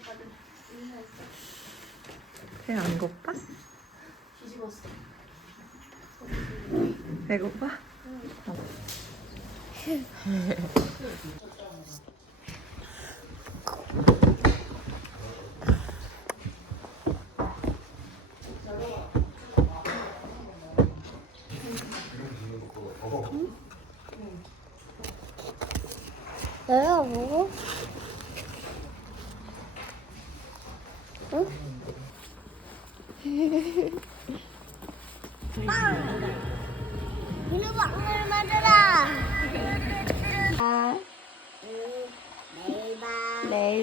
오빠들 인사했어. 배안 고파? 뒤집었어. 배고파? 너야 먹어?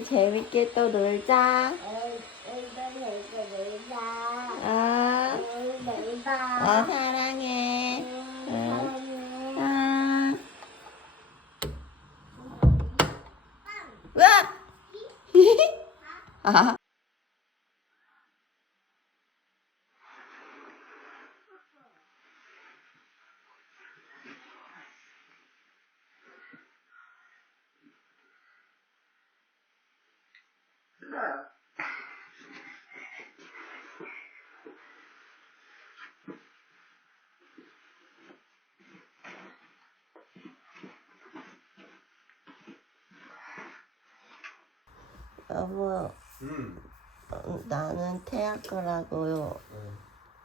재밌게 또 놀자. 어, 사랑해. 응. 아. 으악! 아. 여보, 응. 어, 나는 태아 거라고요.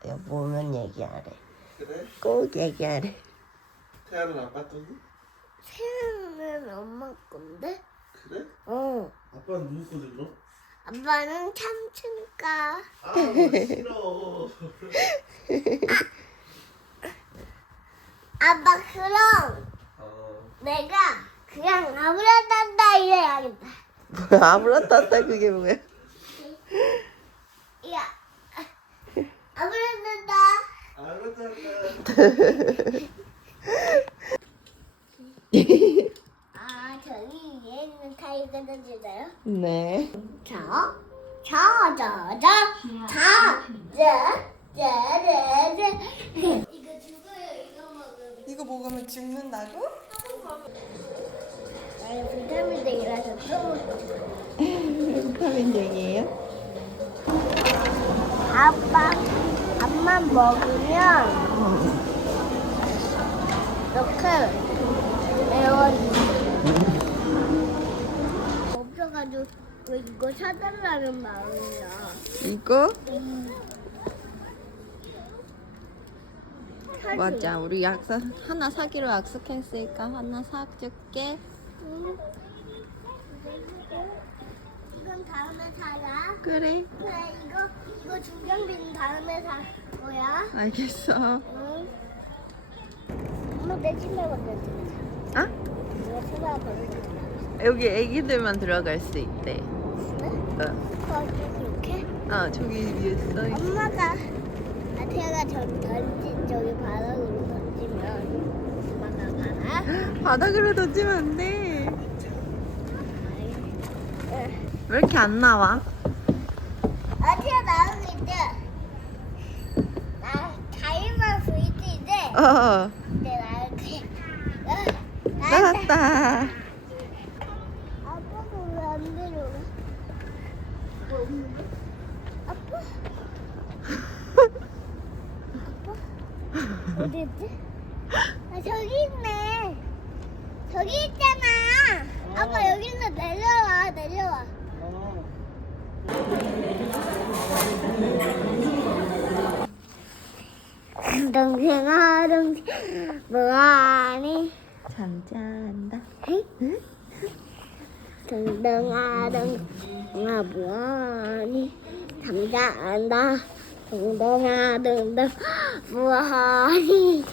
여보 오면 얘기하래. 그래? 꼭 얘기하래. 태아는 아빠 거니? 태우는 엄마 건데? 그래? 어. 아빠는 누구 거 들러? 아빠는 참치니까. 아, 싫어. 아빠 그럼 어. 내가 그냥 아무렇단다 이래야겠다. 뭐야 아무렇다 그게 뭐야? 야, 아무렇단다. 알았다. 아 저기 위에 있는 타이거 던질까요? 네. 자, 자, 자, 자, 자, 자, 자. 이거 죽어요. 이거 먹으면. 이거 먹으면 죽는다고? 나는 비타민 D라서 또 먹고. 비타민쟁이에요? 아빠, 밥만 먹으면 이렇게 매워지. 없어가지고 왜 이거 사달라는 마음이야. 이거? 사줄. 맞아. 우리 약속 하나 사기로 약속했으니까 하나 사줄게. 응. 이건 다음에 사라. 그래. 그래 이거 이거 중경비는 다음에 살 거야. 알겠어. 응. 엄마 내 집에 왔는데. 아? 이거 찾아보는 여기 애기들만 들어갈 수 있대. 거. 어, 거기 그렇게? 아 저기 위에 써 있어. 엄마가 아태가 전 던진 저기 바닥으로 던지면 엄마가 봐라. 바닥으로 던지면 안 돼. 응. 왜 이렇게 안 나와? 아태가 있대. 나 자유만 보이지 이제. 어, 근데 나를 그냥 어, 나한테 나왔다. 아빠가 왜 안 데려가? 뭐 없는데? 아빠? 아빠? 어디 있지? 아 저기 있네. 저기 있잖아. 아빠 여기서 내려와 내려와. 동생아 동생 뭐하니? 잠자 한다. 동동아 동동아 뭐하니 잠자한다 동동아 동동 뭐하니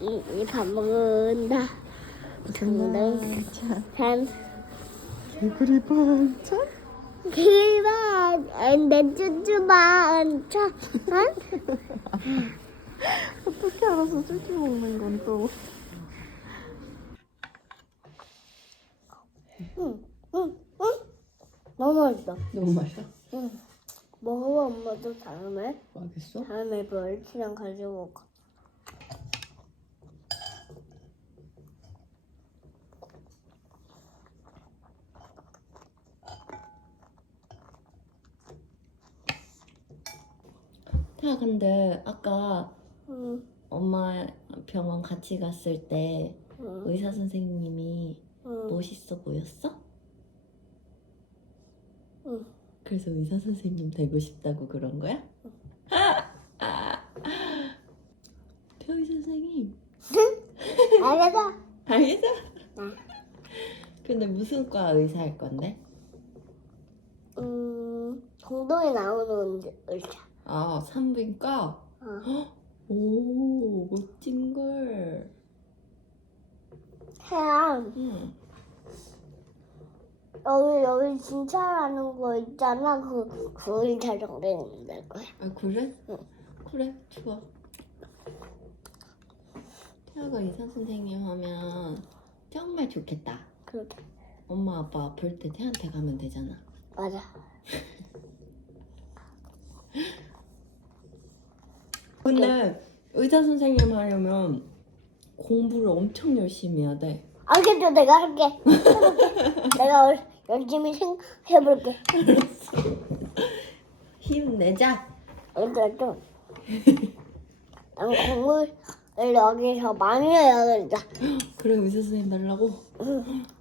이밥 먹는다 동동 산 개구리 반찬? 기반 내 쭈쭈 반찬 어떻게 알아서 쭈쭈 먹는 건 또? 응, 응, 응. 너무 맛있다. 너무 맛있어? 응. 먹어봐 엄마도 다음에. 맛있어? 다음에 뭐 멸치랑 가지고 올까. 야 아, 근데 아까 응. 엄마 병원 같이 갔을 때 응. 의사 선생님이 멋있어 보였어? 응. 그래서 의사 선생님 되고 싶다고 그런 거야? 태아 선생님 알겠어. 알겠어? 응. 근데 무슨 과 의사 할 건데? 음, 공동에 나오는 의자. 아 산부인과? 어. 오 멋진 걸. 태양, 응. 여기 여기 진찰하는 거 있잖아. 그, 그 의자 정도는 될 거야. 아 그래? 응. 그래 좋아. 태아가 의사 선생님 하면 정말 좋겠다. 그렇게. 엄마 아빠 아플 때 태한테 가면 되잖아. 맞아. 근데 의사 선생님 하려면 공부를 엄청 열심히 해야 돼. 알겠어, 내가 할게. 내가 열- 열심히 생각해볼게. 힘내자. 알겠어. 난 공부를 여기서 많이 해야겠다. 그래 의사 선생님 달라고?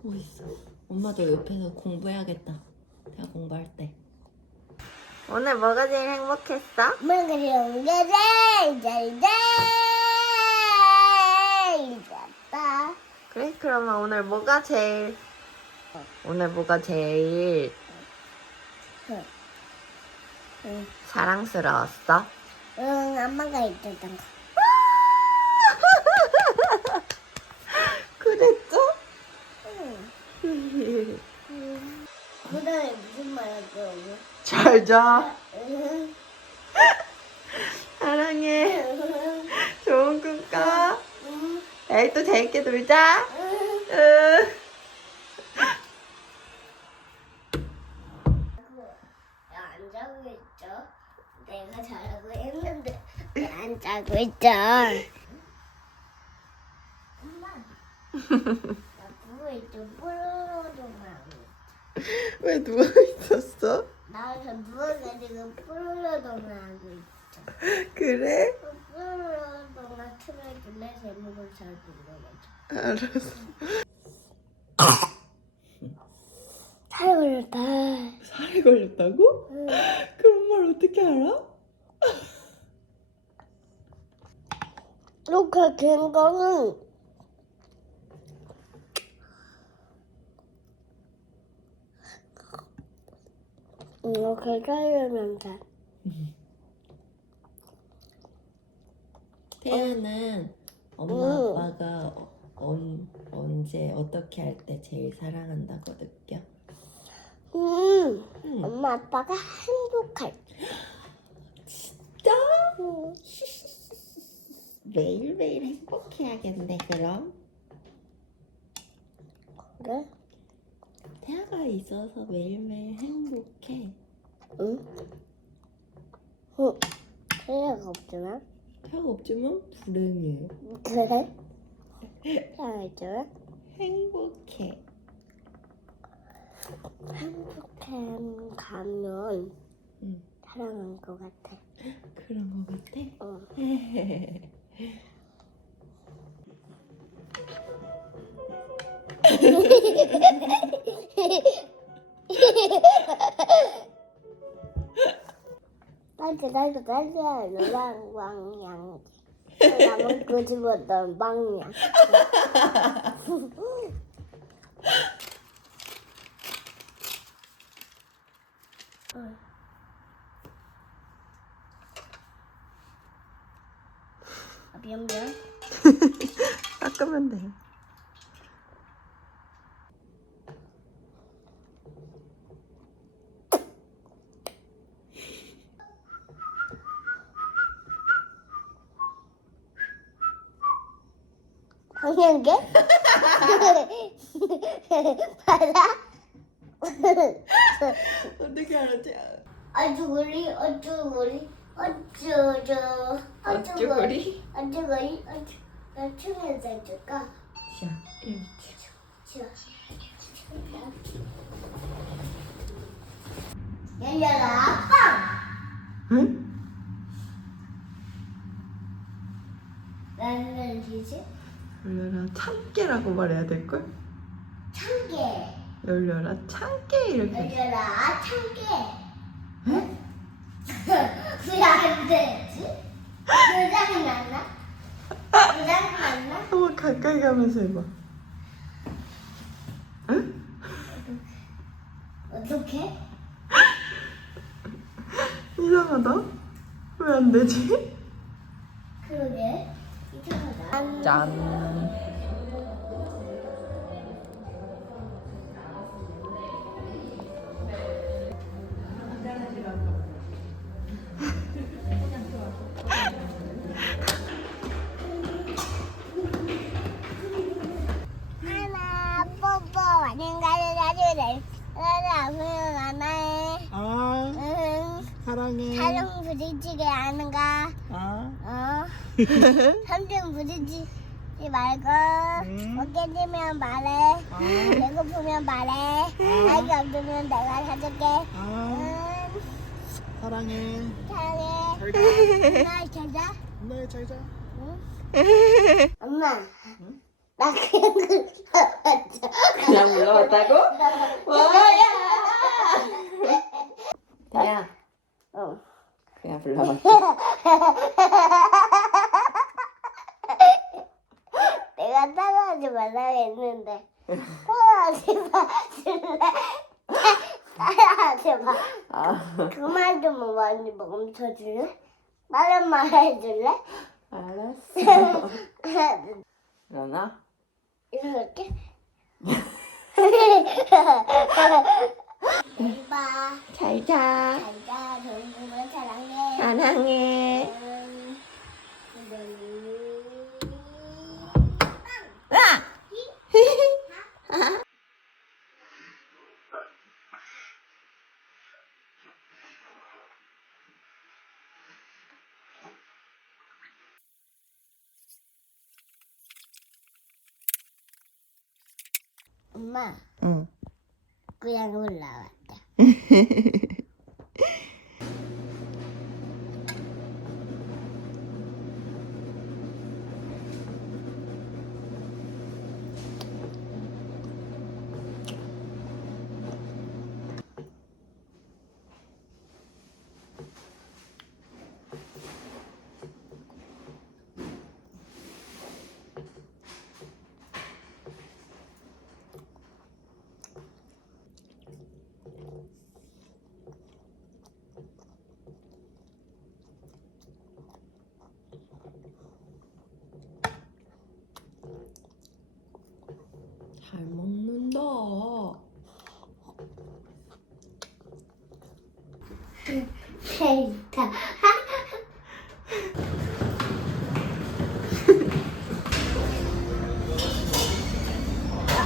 멋있어. 엄마도 옆에서 공부해야겠다. 내가 공부할 때. 오늘 뭐가 제일 행복했어? 엄마가 그리운 게 제일 제일 제일 좋다. 그래? 그러면 오늘 뭐가 제일 오늘 뭐가 제일 응. 응. 사랑스러웠어? 응, 엄마가 있었던 거. 그랬죠? 응. 그 다음에 무슨 말할 거야, 오늘? 잘 자. 응. 사랑해. 좋은 꿈 꿔. 응. 에이 또 재밌게 놀자. 응. 응. 내가 자라고 했는데 왜 안 자고 있죠? 엄마 나왜 누워 있었어? 나와서 누워가지고 뽀로로동하고 있죠 그래? 뽀로로동화 틀어줄래? 제목을 잘 불러가지고 알았어. 살 걸렸다 살이 걸렸다고? 응. 그런 말 어떻게 알아? 이렇게 된 거는 이렇게 자르면 돼. 태아는 엄마 응. 아빠가 언, 언제 어떻게 할 때 제일 사랑한다고 느껴? 음, 응. 엄마 아빠가 행복할 때. 응. 매일매일 행복해야겠네 그럼 그래? 태아가 있어서 매일매일 행복해 응. 응. 필요가 없지만. 태아가 없지만 불행해 그래? 필요가 있지만. 행복해 행복해 가면 응. 사랑한 것 같아. 그런 거 같아? 응. 딸기 딸기 딸기야 노랑 왕양 내가 먹고 싶었던 빵이야 아, 미안 닦으면 돼 방향계? 맞아? 어떻게 알았지? 어쭈구리 어쭈구리 어쭈쭈 어쭈거리 어쭈거리 어쭈 춤에서 줄까? 자 여기 자 열려라 빵! 응? 왜안 열리지? 열려라 참깨라고 말해야 될걸? 참깨 열려라 참깨 이렇게 열려라 참깨 응? 안 되지? 한번 가까이 가면서 해봐 응? 어떻게? 이상하다 왜 안 되지? 그러게. 이상하다. 짠 삼중 부딪히지 말고 응. 먹게 되면 말해. 아. 배고프면 말해. 날이 없으면 내가 사줄게. 아 응. 사랑해 사랑해. 날 찾아. 네 잘자 엄마. 나 그냥 그려봤자. 그냥 불러왔다고? 와야 다야 어. 그냥 불러봤다 내가 따라하지 말라고 했는데 따라하지 마줄래? 따라하지 마. 아 그말 좀 많이 멈춰줄래? 다른 말 해줄래? 알았어 일어나 이렇게? 봐. 잘자 잘가 정국은 사랑해. 사랑해 음, 엄마, 응 그냥 올라왔다. 잘 먹는다 재밌다.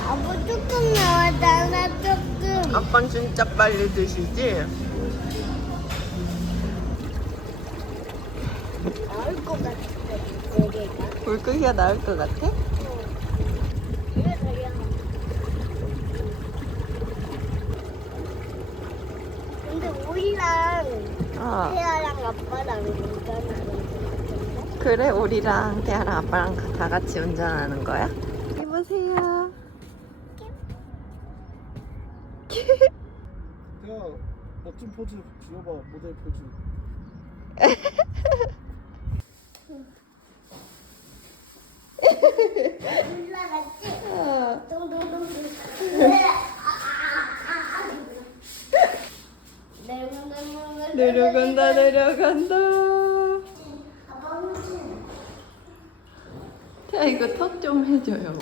아버 조금 나왔다, 나 조금. 아빠는 진짜 빨리 드시지? 나올 것 같아, 여기가. 불 끄기가 나을 것 같아? 근데 우리랑 어 태아랑 아빠랑 운전하는 그래 우리랑 태아랑 아빠랑 다 같이 운전하는 거야? 이보세요? 야 멋진 포즈 지어봐 모델 포즈 올라갔지? 어. 동동동동. 내려간다, 내려간다 내려간다 아빠 무슨 태아 이거 턱 좀 해줘요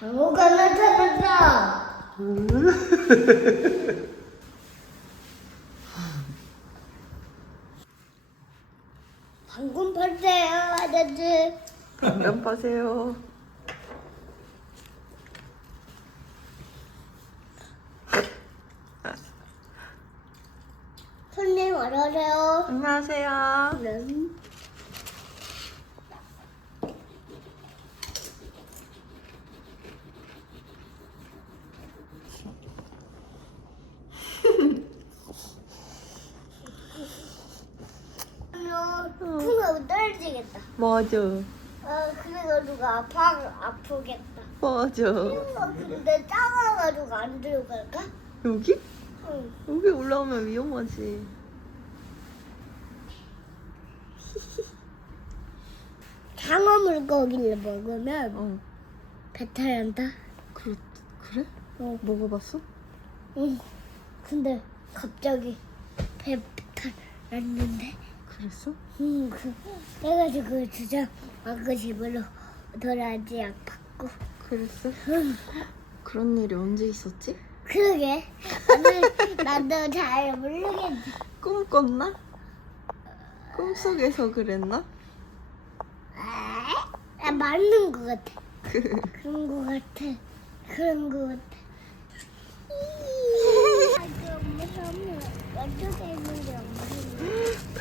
뭐가? 방금 봤어요, 아저씨. 방금 보세요 안녕하세요. 네. 음. 맞아. 어, 그래서 누가 아파 아프겠다. 맞아. 근데 작아가지고 안 들어갈까? 여기? 응. 여기 올라오면 위험하지. 장어 물고기를 먹으면 어. 배탈 난다. 그렇, 그래? 어. 먹어봤어? 응. 근데 갑자기 배탈 났는데. 그랬어? 응. 그, 그래가지고 주장 아그 집으로 돌아지 아팠고. 그랬어? 응. 그런 일이 언제 있었지? 그러게. 나도 잘 모르겠네. 꿈 꿨나? 꿈속에서 그랬나? 아, 아, 맞는 것 같아. 그런 것 같아. 그런 것 같아.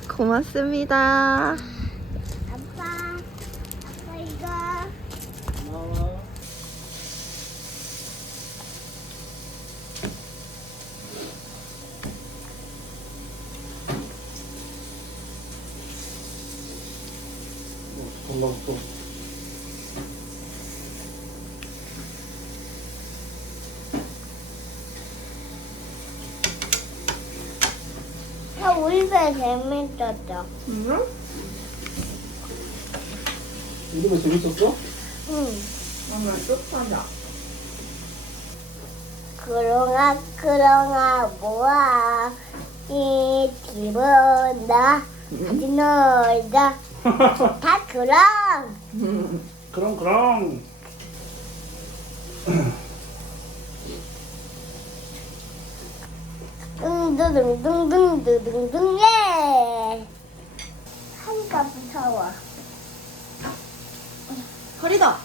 고맙습니다. 아빠, 아빠 이거. 고마워. 어, 건강 또. 아, 배 재밌었죠. 응? 이름에 재밌었어? 응. 정말 쪽파다. 그렁아, 그렁아, 뭐야. 이 집은 나 같이 놀자. 다 그렁. 그럼 그럼. 둥두둥둥둥두둥둥 예. 하니까 무서워. 허리다.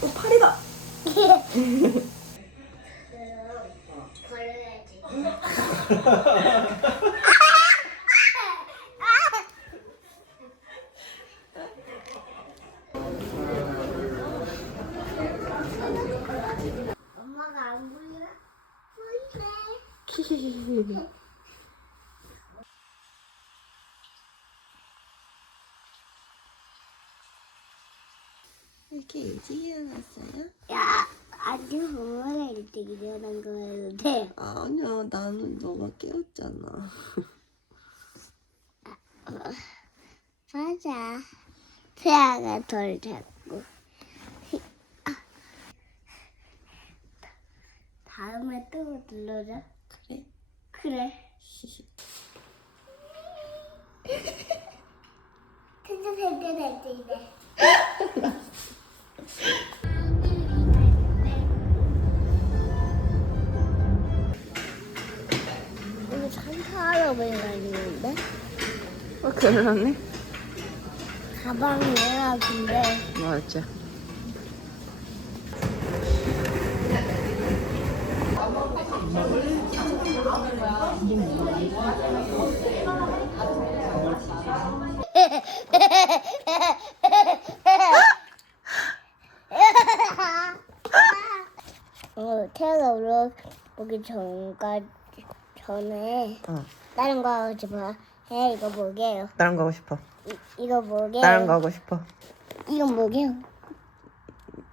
또 팔이다. 걸어야지. 엄마가 안 보이나? 보이네. 이렇게 일찍 일어났어요? 야, 아직 엄마가 일찍 일어난 거였는데. 아니야, 나는 너가 깨웠잖아. 맞아. 태아가 덜 잡고. 다음에 또 눌러줘. 그래? 그래. 텐트 텐트 텐트 오늘 할아버지 다니는데 어, 그러네. 가방이 예약인데 맞아. 어, 태아가 울어보기 전까지 전에 어, 다른 거 하고 싶어. 해 이거 뭐게요? 나랑 가고 싶어. 이, 이거 뭐게요? 나랑 가고 싶어. 이건 뭐게요?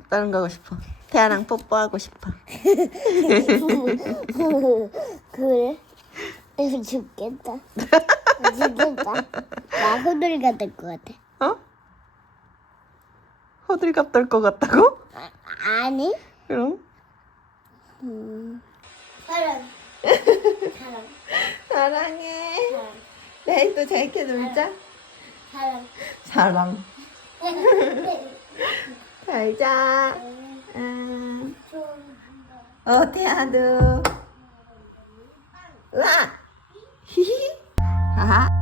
다른 가고 싶어. 태아랑 뽀뽀하고 싶어. 그래? 이거 죽겠다. 죽겠다. 나 호들이가 될것 같아. 어? 호들갑 떨것 같다고? 아, 아니? 그럼? 음. 사랑. 사랑. 사랑해. 사랑. 내일 또 재밌게 놀자. 사랑. 사랑. 잘 자. 응. 좀 어, 태아도. 으아! 히히. 하하.